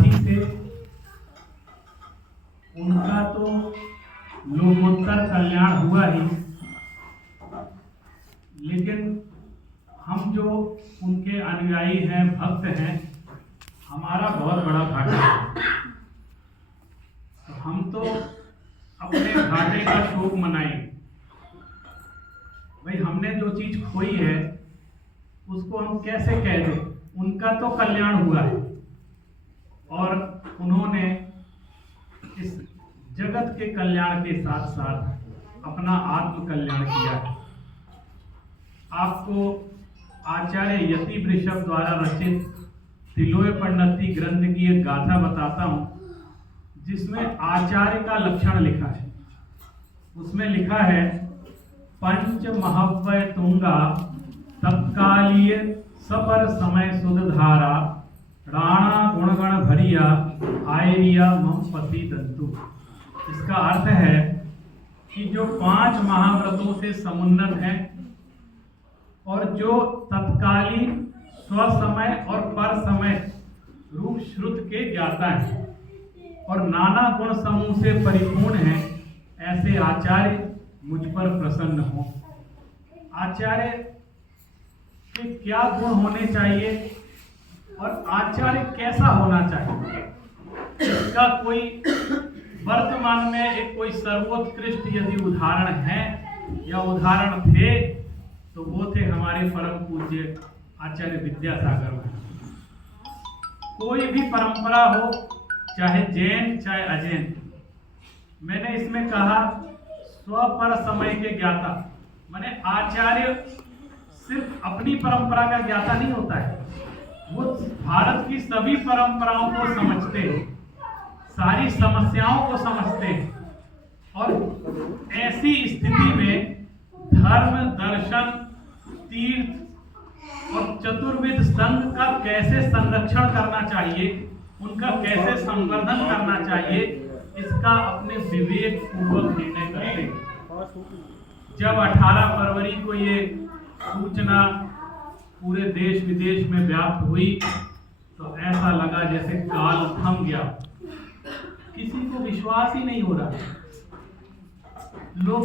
समाधि से उनका तो लोकोत्तर कल्याण हुआ ही, लेकिन हम जो उनके अनुयायी हैं, भक्त हैं, हमारा बहुत बड़ा घाटा है। तो हम तो अपने घाटे का शोक मनाएंगे। भाई, हमने जो चीज खोई है उसको हम कैसे कह दें? उनका तो कल्याण हुआ है और उन्होंने इस जगत के कल्याण के साथ साथ अपना आत्म कल्याण किया है। आपको आचार्य यति वृषभ द्वारा रचित तिलोय परिणति ग्रंथ की एक गाथा बताता हूं, जिसमें आचार्य का लक्षण लिखा है। उसमें लिखा है, पंच महव्वय तुंगा तत्कालीय सपर समय सुधारा राणा गुणगण भरिया आयरिया मम पति दंतु। इसका अर्थ है कि जो 5 महाव्रतों से समुन्नत हैं और जो तत्कालीन स्वसमय और पर समय रूप श्रुत के ज्ञाता हैं और नाना गुण समूह से परिपूर्ण हैं, ऐसे आचार्य मुझ पर प्रसन्न हो। आचार्य के क्या गुण होने चाहिए और आचार्य कैसा होना चाहिए, इसका कोई वर्तमान में एक कोई सर्वोत्कृष्ट यदि उदाहरण है या उदाहरण थे तो वो थे हमारे परम पूज्य आचार्य विद्यासागर महाराज। कोई भी परंपरा हो, चाहे जैन चाहे अजैन, मैंने इसमें कहा स्वपर समय के ज्ञाता, माने आचार्य सिर्फ अपनी परंपरा का ज्ञाता नहीं होता है, वो भारत की सभी परंपराओं को समझते हैं, सारी समस्याओं को समझते हैं और ऐसी स्थिति में धर्म, दर्शन, तीर्थ और चतुर्विध संघ का कैसे संरक्षण करना चाहिए, उनका कैसे संवर्धन करना चाहिए, इसका अपने विवेक पूर्वक निर्णय करते हैं। जब 18 फरवरी को ये सूचना पूरे देश विदेश में व्याप्त हुई तो ऐसा लगा जैसे काल थम गया। किसी को विश्वास ही नहीं हो रहा। लोग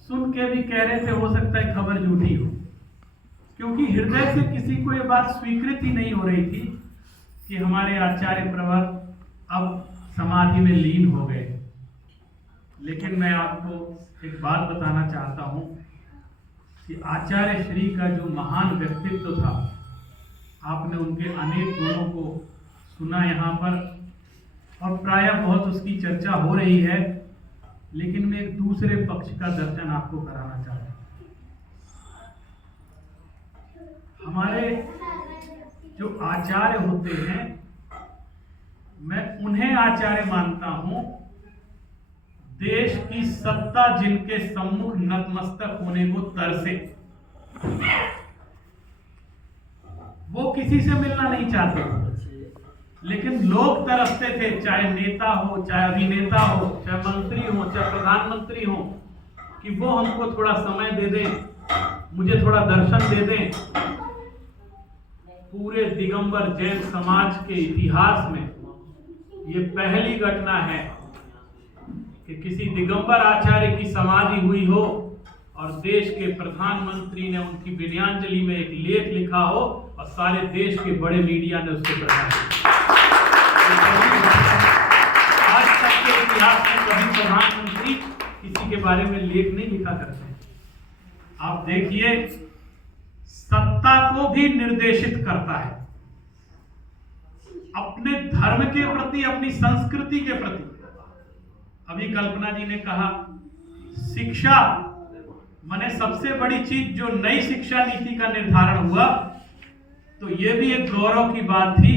सुन के भी कह रहे थे हो सकता है खबर झूठी हो, क्योंकि हृदय से किसी को ये बात स्वीकृत ही नहीं हो रही थी कि हमारे आचार्य प्रवर अब समाधि में लीन हो गए। लेकिन मैं आपको एक बात बताना चाहता हूं कि आचार्य श्री का जो महान व्यक्तित्व था, आपने उनके अनेक गुणों को सुना यहाँ पर और प्रायः बहुत उसकी चर्चा हो रही है, लेकिन मैं एक दूसरे पक्ष का दर्शन आपको कराना चाहता हूँ। हमारे जो आचार्य होते हैं, मैं उन्हें आचार्य मानता हूं देश की सत्ता जिनके सम्मुख नतमस्तक होने को तरसे। वो किसी से मिलना नहीं चाहते, लेकिन लोग तरसते थे, चाहे नेता हो, चाहे अभिनेता हो, चाहे मंत्री हो, चाहे प्रधानमंत्री हो, कि वो हमको थोड़ा समय दे दें, मुझे थोड़ा दर्शन दे दें। पूरे दिगंबर जैन समाज के इतिहास में ये पहली घटना है कि किसी दिगंबर आचार्य की समाधि हुई हो और देश के प्रधानमंत्री ने उनकी विनयाञ्जलि में एक लेख लिखा हो और सारे देश के बड़े मीडिया ने उसको प्रकाशित। आज तक के इतिहास में कभी प्रधानमंत्री किसी के बारे में लेख नहीं लिखा करते। आप देखिए, सत्ता को भी निर्देशित करता है अपने धर्म के प्रति, अपनी संस्कृति के प्रति। अभी कल्पना जी ने कहा शिक्षा, माने सबसे बड़ी चीज जो नई शिक्षा नीति का निर्धारण हुआ, तो यह भी एक गौरव की बात थी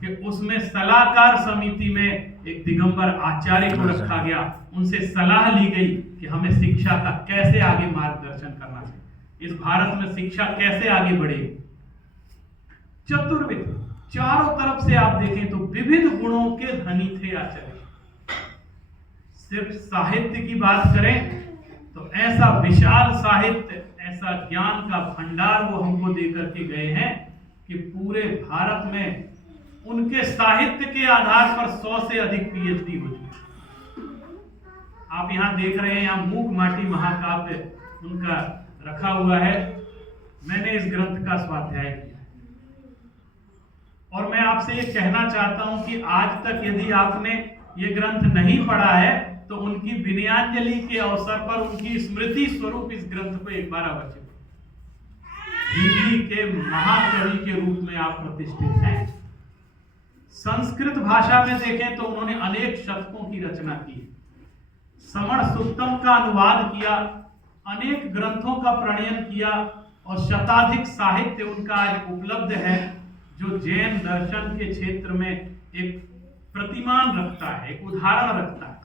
कि उसमें सलाहकार समिति में एक दिगंबर आचार्य को रखा गया, उनसे सलाह ली गई कि हमें शिक्षा का कैसे आगे मार्गदर्शन करना चाहिए, इस भारत में शिक्षा कैसे आगे बढ़े। चतुर्विध, चारों तरफ से आप देखें तो विविध गुणों के धनी थे आचार्य। सिर्फ साहित्य की बात करें तो ऐसा विशाल साहित्य, ऐसा ज्ञान का भंडार वो हमको देकर के गए हैं कि पूरे भारत में उनके साहित्य के आधार पर 100 से अधिक पीएचडी हो चुकी। आप यहाँ देख रहे हैं, यहाँ मूक माटी महाकाव्य उनका रखा हुआ है। मैंने इस ग्रंथ का स्वाध्याय किया और मैं आपसे ये कहना चाहता हूं कि आज तक यदि आपने ये ग्रंथ नहीं पढ़ा है तो उनकी विनयाञ्जलि के अवसर पर उनकी स्मृति स्वरूप इस ग्रंथ को एक बार अवश्य पढ़ें। हिंदी के महाकवि के रूप में आप प्रतिष्ठित हैं। संस्कृत भाषा में देखें तो उन्होंने अनेक शतकों की रचना की, समण सुक्तम का अनुवाद किया, अनेक ग्रंथों का प्रणयन किया और शताधिक साहित्य उनका आज उपलब्ध है जो जैन दर्शन के क्षेत्र में एक प्रतिमान रखता है, एक उदाहरण रखता है।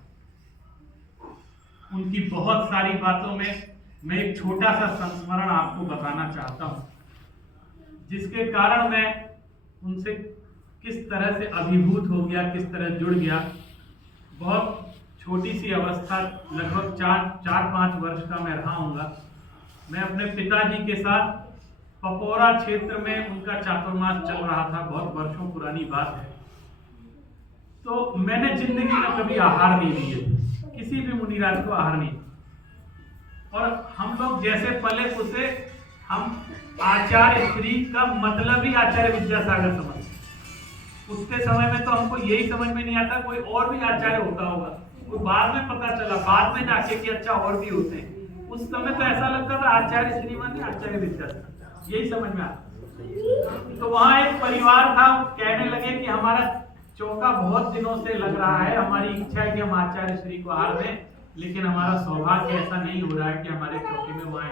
उनकी बहुत सारी बातों में मैं एक छोटा सा संस्मरण आपको बताना चाहता हूं, जिसके कारण मैं उनसे किस तरह से अभिभूत हो गया, किस तरह जुड़ गया। बहुत छोटी सी अवस्था, लगभग 4-5 वर्ष का मैं रहा हूँगा। मैं अपने पिताजी के साथ पपौरा क्षेत्र में उनका चातुर्मास चल रहा था, बहुत वर्षों पुरानी बात है। तो मैंने जिंदगी में कभी आहार नहीं लिए, किसी भी मुनिराज को आहार नहीं। और हम लोग जैसे पले उसे हम आचार्य श्री का मतलब ही आचार्य विद्यासागर समझते। उसके समय में तो हमको यही समझ में नहीं आता कोई और भी आचार्य होता होगा, वो बाद में पता चला, बाद में जाके कि अच्छा और भी होते हैं। उस समय तो ऐसा लगता था आचार्य श्री माने आचार्य विद्यासागर, यही समझ में आता। तो वहाँ एक परिवार था, कहने लगे कि हमारा चौका बहुत दिनों से लग रहा है, हमारी इच्छा है कि हम आचार्य श्री को आहार दें, लेकिन हमारा सौभाग्य ऐसा नहीं हो रहा है कि हमारे चौके में वो आए।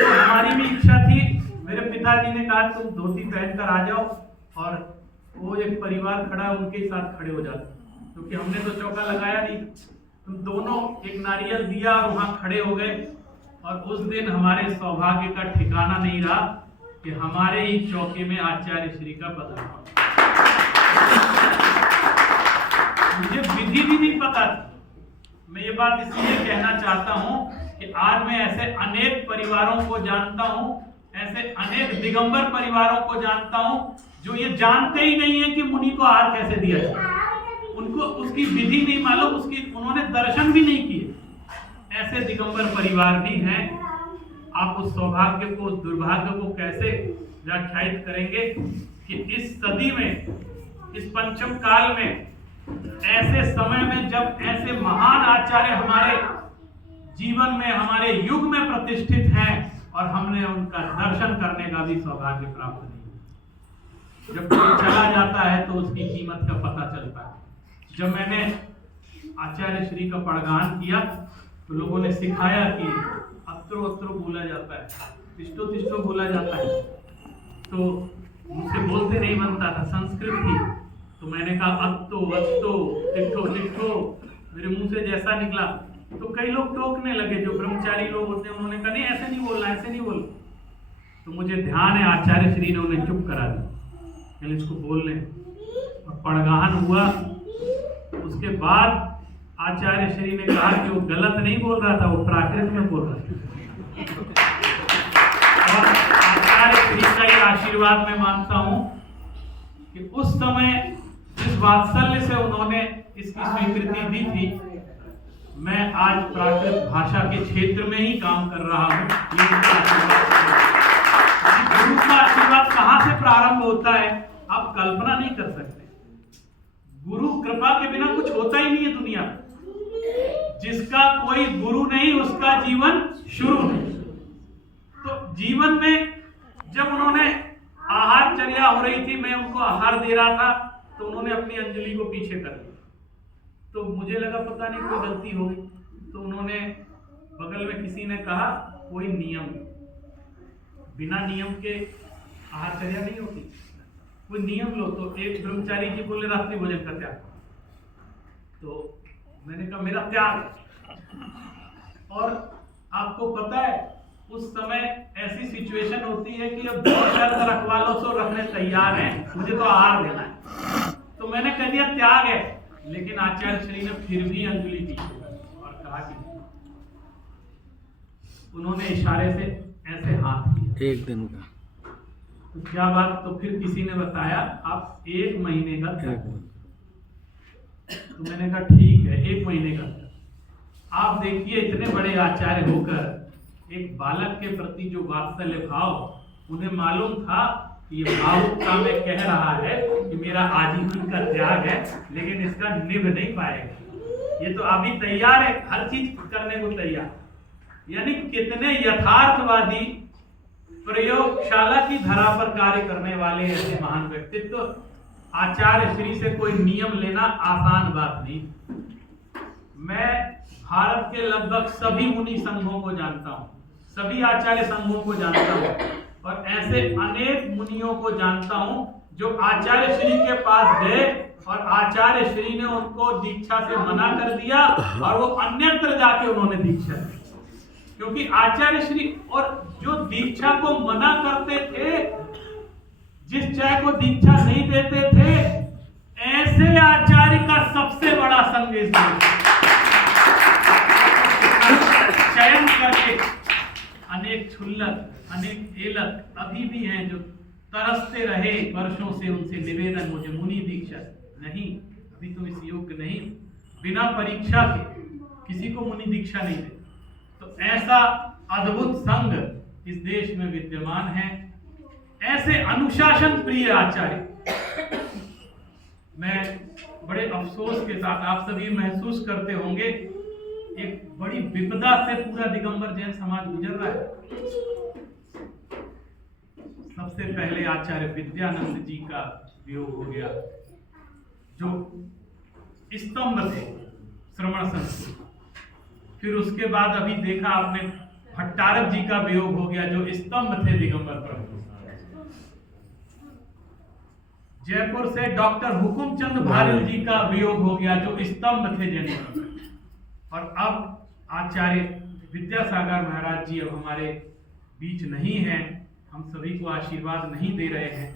हमारी भी इच्छा थी। मेरे पिताजी ने कहा तुम धोती पहनकर आ जाओ, और वो एक परिवार खड़ा उनके साथ खड़े हो जाते, क्योंकि हमने तो चौका लगाया नहीं। तुम दोनों एक नारियल दिया और वहां खड़े हो गए, और उस दिन हमारे सौभाग्य का ठिकाना नहीं रहा कि हमारे ही चौके में आचार्य श्री का पधारना। मुझे विधि भी नहीं पता थी। मैं ये बात इसलिए कहना चाहता हूं कि आज मैं ऐसे अनेक परिवारों को जानता हूं, ऐसे अनेक दिगंबर परिवारों को जानता हूं जो ये जानते ही नहीं है कि मुनि को आहार कैसे दिया जाए। उनको उसकी विधि नहीं मालूम, उसकी उन्होंने दर्शन भी नहीं किए। ऐसे दिगंबर परिवार भी हैं। आप उस सौभाग्य को, उस दुर्भाग्य को कैसे व्याख्यायित करेंगे कि इस सदी में, इस पंचम काल में, ऐसे समय में जब ऐसे महान आचार्य हमारे जीवन में, हमारे युग में प्रतिष्ठित हैं और हमने उनका दर्शन करने का भी सौभाग्य प्राप्त नहीं। जब कोई चला जाता है तो उसकी कीमत का पता चलता है। जब मैंने आचार्य श्री का पढ़गान किया तो लोगों ने सिखाया कि अत्रो अत्रो बोला जाता है, तिष्ठो तिष्ठो बोला जाता है। तो मुझसे बोलते नहीं बनता था, संस्कृत थी। तो मैंने कहा अत्तो अत्तो तिष्ठो तिष्ठो, मेरे मुंह से जैसा निकला। तो कई लोग टोकने लगे, जो ब्रह्मचारी लोग होते हैं, उन्होंने कहा नहीं ऐसे नहीं बोलना, ऐसे नहीं बोल। तो मुझे ध्यान है आचार्य श्री ने उन्हें चुप करा दिया, इसको बोल लें। और पढ़गान हुआ, उसके बाद आचार्य श्री ने कहा कि वो गलत नहीं बोल रहा था, वो प्राकृत में बोल रहा था। और आचार्य श्री का ही आशीर्वाद मैं मानता हूं कि उस समय जिस वात्सल्य से उन्होंने इसकी स्वीकृति दी थी, मैं आज प्राकृत भाषा के क्षेत्र में ही काम कर रहा हूं। गुरु का आशीर्वाद कहां से प्रारंभ होता है आप कल्पना नहीं कर सकते। गुरु कृपा के बिना कुछ होता ही नहीं है दुनिया। जिसका कोई गुरु नहीं उसका जीवन शुरू नहीं। तो जीवन में जब उन्होंने आहार चर्या हो रही थी, मैं उनको आहार दे रहा था, तो उन्होंने अपनी अंजलि को पीछे कर लिया। तो मुझे लगा पता नहीं कोई गलती हो गई। तो उन्होंने बगल में किसी ने कहा कोई नियम, बिना नियम के आहार चर्या नहीं होती, कोई नियम लो। तो एक ब्रह्मचारी जी बोले रात्रि भोजन का त्याग। तो मैंने कहा मेरा त्याग है। और आपको पता है उस समय ऐसी सिचुएशन होती है कि अब बहुत सारे रखवालों से रखने तैयार हैं, मुझे तो आहार देना है। तो मैंने कह दिया त्याग है, लेकिन आचार्य श्री ने फिर भी अंजलि दी और कहा कि उन्होंने इशारे से ऐसे हाथ किया। एक दिन का तो क्या बात, तो फिर किसी ने बताया आप 1 महीने का त्याग करो। तो मैंने कहा ठीक है 1 महीने का। आप देखिए इतने बड़े आचार्य होकर एक बालक के प्रति जो वात्सल्य भाव, उन्हें मालूम था कि ये भावुक का मैं कह रहा है कि मेरा आजीवन का त्याग है, लेकिन इसका निभ नहीं पाएगा। ये तो अभी तैयार है, हर चीज करने को तैयार। यानी कितने यथार्थवादी, प्रयोगशाला की धरा पर कार्य करने वाले ऐसे महान व्यक्तित्व। आचार्य श्री से कोई नियम लेना आसान बात नहीं। मैं भारत के लगभग सभी मुनि संघों को जानता हूँ, सभी आचार्य संघों को जानता हूँ, और ऐसे अनेक मुनियों को जानता हूँ जो आचार्य श्री के पास गए और आचार्य श्री ने उनको दीक्षा से मना कर दिया और वो अन्यत्र जाके उन्होंने दीक्षा दी। क्योंकि आचार्य श्री और जो दीक्षा को मना करते थे, जिस चाय को दीक्षा नहीं देते थे, ऐसे आचार्य का सबसे बड़ा संघ इस देश चयन करके अनेक क्षुल्लक, अनेक एलक अभी भी हैं जो तरसते रहे वर्षों से, उनसे निवेदन मुझे मुनि दीक्षा नहीं, अभी तुम इस योग्य नहीं, बिना परीक्षा के किसी को मुनि दीक्षा नहीं दे। तो ऐसा अद्भुत संघ इस देश में विद्यमान है, ऐसे अनुशासन प्रिय आचार्य। मैं बड़े अफसोस के साथ, आप सभी महसूस करते होंगे, एक बड़ी विपदा से पूरा दिगंबर जैन समाज गुजर रहा है। सबसे पहले आचार्य विद्यानंद जी का वियोग हो गया, जो स्तंभ थे श्रमण संस्कृति। फिर उसके बाद अभी देखा आपने भट्टारक जी का वियोग हो गया, जो स्तंभ थे दिगंबर प्रभु। जयपुर से डॉक्टर हुकुमचंद भारिल जी का वियोग हो गया, जो स्तंभ थे जैन। और अब आचार्य विद्यासागर महाराज जी अब हमारे बीच नहीं हैं, हम सभी को आशीर्वाद नहीं दे रहे हैं।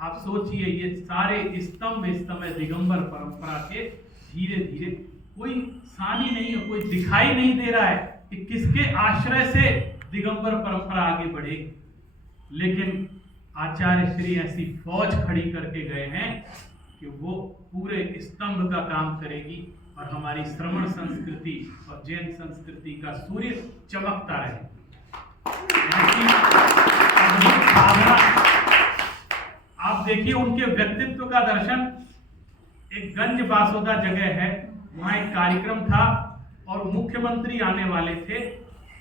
आप सोचिए, ये सारे स्तंभ इस समय दिगंबर परंपरा के धीरे धीरे, कोई सानी नहीं है, कोई दिखाई नहीं दे रहा है कि किसके आश्रय से दिगंबर परंपरा आगे बढ़ेगी। लेकिन आचार्य श्री ऐसी फौज खड़ी करके गए हैं कि वो पूरे स्तंभ का काम करेगी और हमारी श्रमण संस्कृति और जैन संस्कृति का सूर्य चमकता रहे। आप देखिए उनके व्यक्तित्व का दर्शन। एक गंज बासोदा जगह है, वहां एक कार्यक्रम था और मुख्यमंत्री आने वाले थे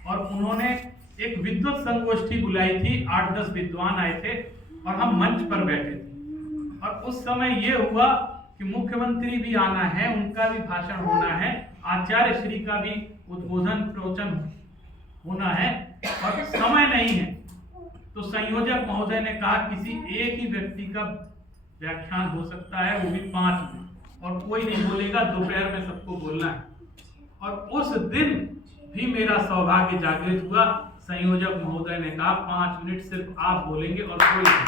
और उन्होंने एक विद्वत संगोष्ठी बुलाई थी, 8-10 विद्वान आए थे और हम मंच पर बैठे थे। और उस समय ये हुआ कि मुख्यमंत्री भी आना है, उनका भी भाषण होना है, आचार्य श्री का भी उद्बोधन प्रवचन होना है और समय नहीं है। तो संयोजक महोदय ने कहा किसी एक ही व्यक्ति का व्याख्यान हो सकता है, वो भी 5 मिनट, और कोई नहीं बोलेगा, दोपहर में सबको बोलना है। और उस दिन भी मेरा सौभाग्य जागृत हुआ। संयोजक महोदय ने कहा 5 मिनट सिर्फ आप बोलेंगे और कोई नहीं।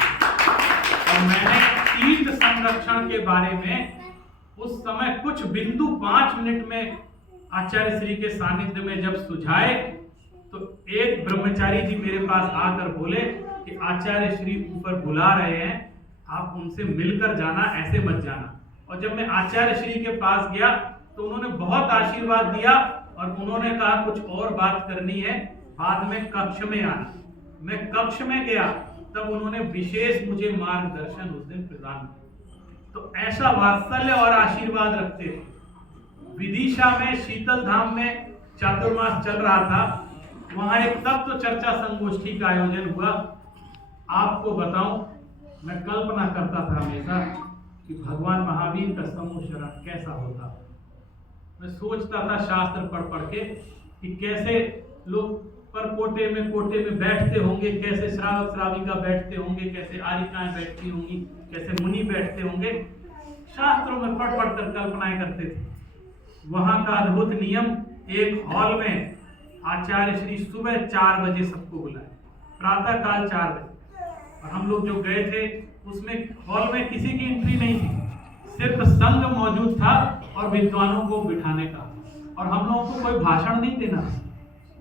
और मैंने तीर्थ संरक्षण के बारे में उस समय कुछ बिंदु 5 मिनट में आचार्य श्री के सानिध्य में जब सुझाए, तो एक ब्रह्मचारी जी मेरे पास आकर बोले कि आचार्य श्री ऊपर बुला रहे हैं, आप उनसे मिलकर जाना, ऐसे मत जाना। और जब मैं आचार्य श्री के पास गया तो उन्होंने बहुत आशीर्वाद दिया और उन्होंने कहा कुछ और बात करनी है, बाद में कक्ष में आना। मैं कक्ष में गया तब उन्होंने विशेष मुझे मार्गदर्शन उस दिन प्रदान किया। तो ऐसा वात्सल्य और आशीर्वाद रखते थे। विदिशा में शीतल धाम में चातुर्मास चल रहा था, वहां एक तत्व चर्चा संगोष्ठी का आयोजन हुआ। आपको बताऊं, मैं कल्पना करता था हमेशा कि भगवान महावीर का समूह शरण कैसा होता। मैं सोचता था शास्त्र पढ़ के कि कैसे लोग परकोटे में कोटे में बैठते होंगे, कैसे श्रावक श्राविका बैठते होंगे, कैसे आरिकाएं बैठती होंगी, कैसे मुनि बैठते होंगे। शास्त्रों में पढ़ कर कल्पनाएं करते थे। वहां का अद्भुत नियम, एक हॉल में आचार्य श्री सुबह 4 बजे सबको बुलाए, प्रातः काल 4 बजे। और हम लोग जो गए थे उसमें हॉल में किसी की एंट्री नहीं थी, सिर्फ संघ मौजूद था और विद्वानों को बिठाने का, और हम लोगों को कोई भाषण नहीं देना।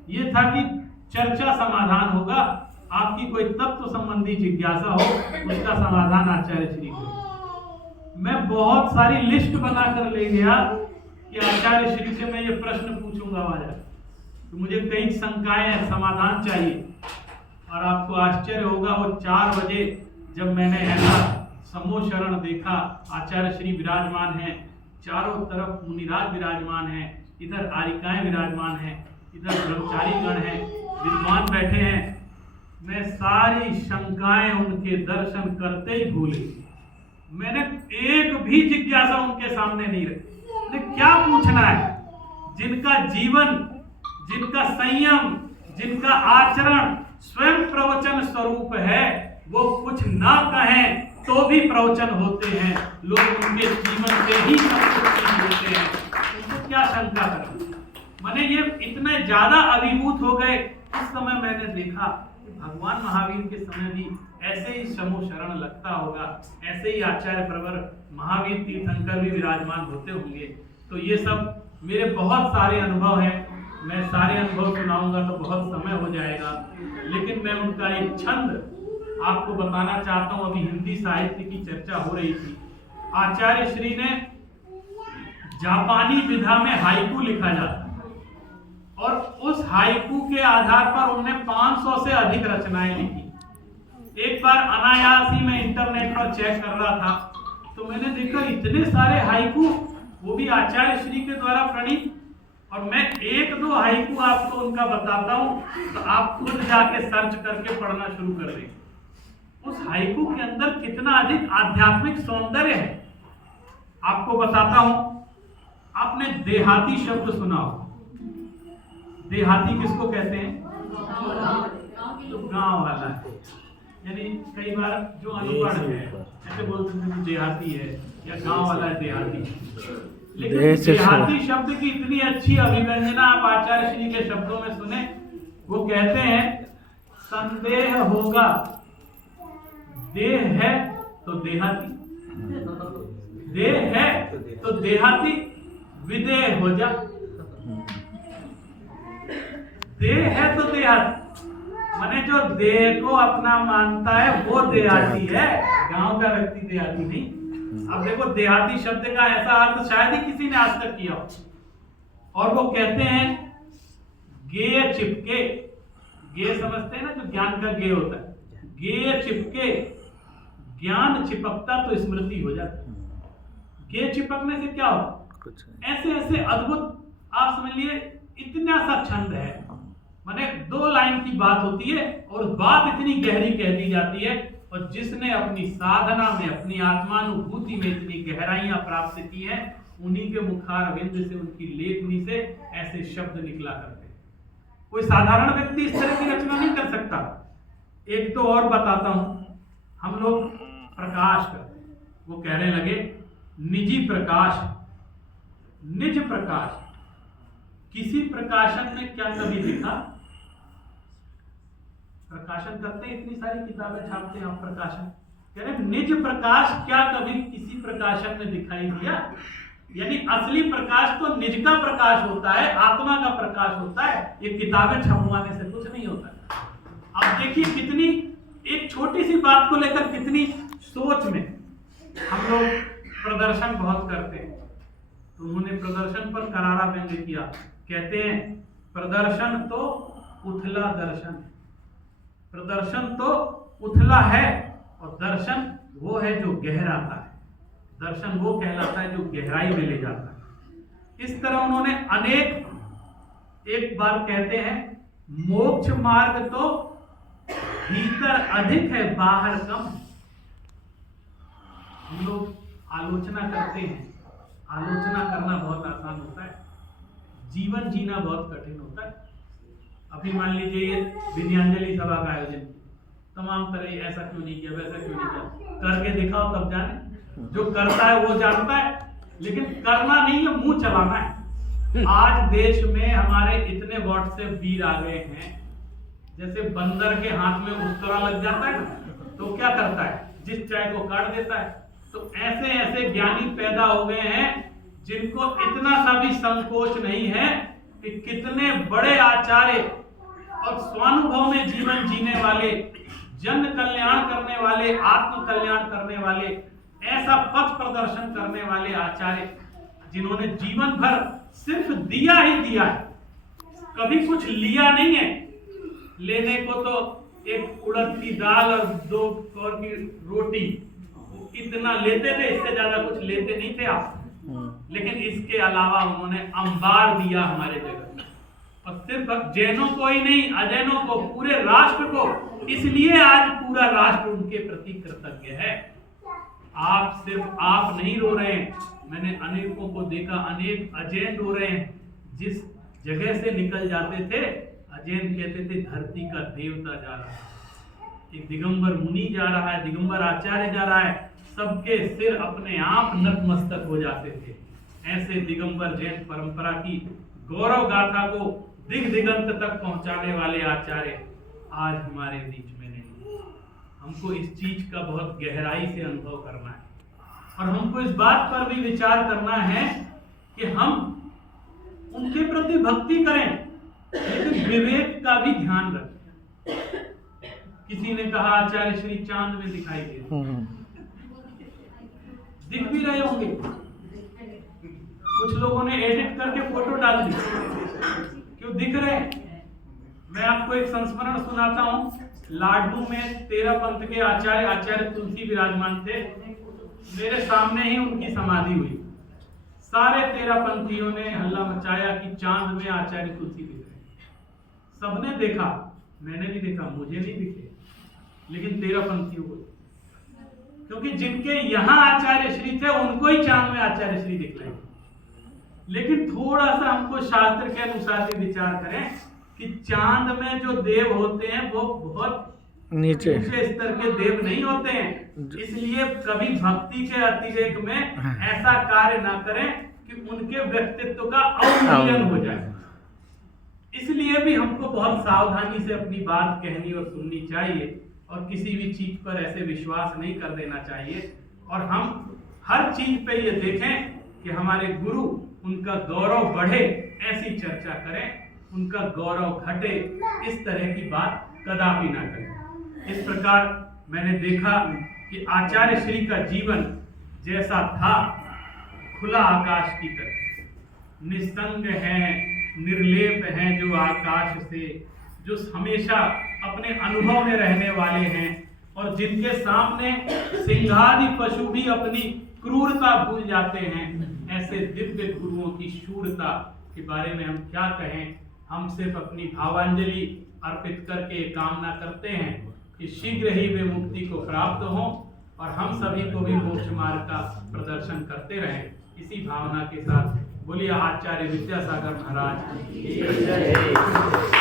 ये था कि चर्चा समाधान होगा आपकी कोई तत्व संबंधी जिज्ञासा हो, उसका समाधान आचार्य श्री को। मैं बहुत सारी लिस्ट बनाकर ले गया कि आचार्य श्री से मैं ये प्रश्न पूछूंगा महाराज, तो मुझे कई शंकाएं समाधान चाहिए। और आपको आश्चर्य होगा, वो 4 बजे जब मैंने ऐसा समूह शरण देखा, आचार्य श्री विराजमान हैं, चारों तरफ मुनिराज विराजमान हैं, इधर आरिकाएं विराजमान हैं, इधर ब्रह्मचारी गण हैं, विद्वान बैठे हैं, मैं सारी शंकाएं उनके दर्शन करते ही भूले। मैंने एक भी जिज्ञासा उनके सामने नहीं रखी। क्या पूछना है? जिनका जीवन, जिनका संयम, जिनका आचरण स्वयं प्रवचन स्वरूप है, वो कुछ ना कहें तो भी प्रवचन होते हैं। लोग उनके जीवन से ही सब कुछ सीख लेते हैं, उनको क्या शंका करें? मैंने ये इतने ज्यादा अभिभूत हो गए। उस समय मैंने देखा कि भगवान महावीर के समय भी ऐसे ही समूह शरण लगता होगा, ऐसे ही आचार्य प्रवर महावीर तीर्थंकर भी विराजमान होते होंगे। तो ये सब मेरे बहुत सारे अनुभव हैं, मैं सारे अनुभव सुनाऊंगा तो बहुत समय हो जाएगा, लेकिन मैं उनका एक छंद आपको बताना चाहता हूं। अभी हिंदी साहित्य की चर्चा हो रही थी, आचार्य श्री ने जापानी विधा में हाइकू लिखा जाता है, और उस हाइकू के आधार पर उन्होंने 500 से अधिक रचनाएं लिखी। एक बार अनायास ही मैं इंटरनेट पर चेक कर रहा था, तो मैंने देखा इतने सारे हाइकू, वो भी आचार्य श्री के द्वारा प्रणीत। और मैं 1-2 हाइकू आपको उनका बताता हूं, तो आप खुद जाके सर्च करके पढ़ना शुरू कर देंगे। उस हाइकू के अंदर कितना अधिक आध्यात्मिक सौंदर्य है, आपको बताता हूं। आपने देहाती शब्द सुना हो? देहाती किसको कहते हैं? गांव वाला, यानी कई बार जो अनपढ़ है ऐसे बोलते हैं कि देहाती है या गांव वाला है देहाती। लेकिन देहाती शब्द की इतनी अच्छी अभिव्यंजना आप आचार्य श्री के शब्दों में सुने। वो कहते हैं, संदेह होगा देह है तो देहाती, देह है तो देहाती, विदेह हो जा। देह है तो देहाती, माने जो देह को अपना मानता है वो देहाती है, गांव का व्यक्ति देहाती नहीं। अब देखो, देहाती शब्द का ऐसा अर्थ शायद ही किसी ने आज तक किया हो। और वो कहते हैं, गेय चिपके, गेय समझते हैं ना, जो ज्ञान का गेय होता है, गेय चिपके, ज्ञान चिपकता तो स्मृति हो जाती। गेय चिपकने से क्या होता? ऐसे ऐसे अद्भुत, आप समझ लिए, इतना सा छंद है, माने 2 लाइन की बात होती है और बात इतनी गहरी कह दी जाती है। और जिसने अपनी साधना में, अपनी आत्मानुभूति में इतनी गहराइयां प्राप्त की हैं, उन्हीं के मुखारविंद से, उनकी लेखनी से ऐसे शब्द निकला करते हैं। कोई साधारण व्यक्ति इस तरह की रचना नहीं कर सकता। एक तो और बताता हूं, हम लोग प्रकाश करते हैं, वो कहने लगे निजी प्रकाश, निज प्रकाश। किसी प्रकाशन ने क्या कभी लिखा? प्रकाशन करते हैं, इतनी सारी किताबें छापते हैं आप, प्रकाशन कह रहे निज प्रकाश क्या कभी किसी प्रकाशन ने दिखाई दिया? यानी असली प्रकाश तो निज का प्रकाश होता है, आत्मा का प्रकाश होता है, ये किताबें छपवाने से कुछ नहीं होता। अब देखिए कितनी एक छोटी सी बात को लेकर कितनी सोच में हम लोग प्रदर्शन बहुत करते हैं। तो उन्होंने प्रदर्शन पर करारा व्यंग्य किया, कहते हैं प्रदर्शन तो उथला दर्शन, प्रदर्शन तो उथला है और दर्शन वो है जो गहराता है, दर्शन वो कहलाता है जो गहराई में ले जाता है। इस तरह उन्होंने अनेक, एक बार कहते हैं मोक्ष मार्ग तो भीतर अधिक है बाहर कम। हम लोग आलोचना करते हैं, आलोचना करना बहुत आसान होता है, जीवन जीना बहुत कठिन होता है। अभी मान लीजिए विनयांजलि सभा का आयोजन, तमाम तरह ऐसा क्यों नहीं किया, वैसा क्यों नहीं किया, करके दिखाओ तब जाने। जो करता है वो जानता है, लेकिन करना नहीं है, मुंह चलाना है। आज देश में हमारे इतने व्हाट्सएप वीर आ गए हैं, जैसे बंदर के हाथ में उस्तरा लग जाता है ना, तो क्या करता है, जिस चाय को काट देता है। तो ऐसे ऐसे ज्ञानी पैदा हो गए हैं जिनको इतना सा भी संकोच नहीं है कि कितने बड़े आचार्य और स्वानुभव में जीवन जीने वाले, जन कल्याण करने वाले, आत्म कल्याण करने वाले, ऐसा पथ प्रदर्शन करने वाले आचार्य जिन्होंने जीवन भर सिर्फ दिया ही दिया है, कभी कुछ लिया नहीं है। लेने को तो एक उड़द की दाल और 2 कौर की रोटी इतना लेते थे, इससे ज्यादा कुछ लेते नहीं थे आप। लेकिन इसके अलावा उन्होंने अंबार दिया हमारे जगत में, और सिर्फ जैनों को ही नहीं, अजैनों को, पूरे राष्ट्र को। इसलिए आज पूरा राष्ट्र उनके प्रति कृतज्ञ है। आप सिर्फ आप नहीं रो रहे हैं, मैंने अनेकों को देखा, अनेक अजैन रो रहे हैं। जिस जगह से निकल जाते थे, अजैन कहते थे धरती का देवता जा रहा है, एक दिगंबर मुनि जा रहा है, दिगंबर आचार्य जा रहा है, सबके सिर अपने आप नतमस्तक हो जाते थे। ऐसे दिगंबर जैन परंपरा की गौरव गाथा को दिग दिगंत तक पहुंचाने वाले आचार्य आज हमारे बीच में नहीं। हमको इस चीज का बहुत गहराई से अनुभव करना है, और हमको इस बात पर भी विचार करना है कि हम उनके प्रति भक्ति करें, लेकिन विवेक का भी ध्यान रखें। किसी ने कहा आचार्य श्री चांद में दिखाई दे रहे, दिख भी रहे होंगे, कुछ लोगों ने एडिट करके फोटो डाल दी, क्यों दिख रहे? मैं आपको एक संस्मरण सुनाता हूँ। लाडू में 13 पंथ के आचार्य तुलसी विराजमान थे। मेरे सामने ही उनकी समाधि हुई। सारे 13 पंथियों ने हल्ला मचाया कि चांद में आचार्य तुलसी दिख रहे। सबने देखा, मैंने भी देखा, मुझे नहीं दिखे, लेकिन 13 पंथियों को, क्योंकि जिनके यहाँ आचार्य श्री थे उनको ही चांद में आचार्य श्री दिख रहे। लेकिन थोड़ा सा हमको शास्त्र के अनुसार भी विचार करें कि चांद में जो देव होते हैं वो बहुत नीचे स्तर के देव नहीं होते हैं। इसलिए कभी भक्ति के अतिरेक में ऐसा कार्य ना करें कि उनके व्यक्तित्व का अवमूल्यन हो जाए। इसलिए भी हमको बहुत सावधानी से अपनी बात कहनी और सुननी चाहिए, और किसी भी चीज पर ऐसे विश्वास नहीं कर देना चाहिए। और हम हर चीज पे ये देखें कि हमारे गुरु, उनका गौरव बढ़े, ऐसी चर्चा करें, उनका गौरव घटे, इस तरह की बात कदापि ना करें। इस प्रकार मैंने देखा कि आचार्य श्री का जीवन जैसा था, खुला आकाश की तरह निस्संग है, निर्लेप हैं जो आकाश से, जो हमेशा अपने अनुभव में रहने वाले हैं, और जिनके सामने सिंहादि पशु भी अपनी क्रूरता भूल जाते हैं। ऐसे दिव्य गुरुओं की शूरता के बारे में हम क्या कहें। हम सिर्फ अपनी भावांजलि अर्पित करके कामना करते हैं कि शीघ्र ही वे मुक्ति को प्राप्त हों, और हम सभी को भी मोक्ष मार्ग का प्रदर्शन करते रहें। इसी भावना के साथ बोलिए आचार्य विद्यासागर महाराज की जय।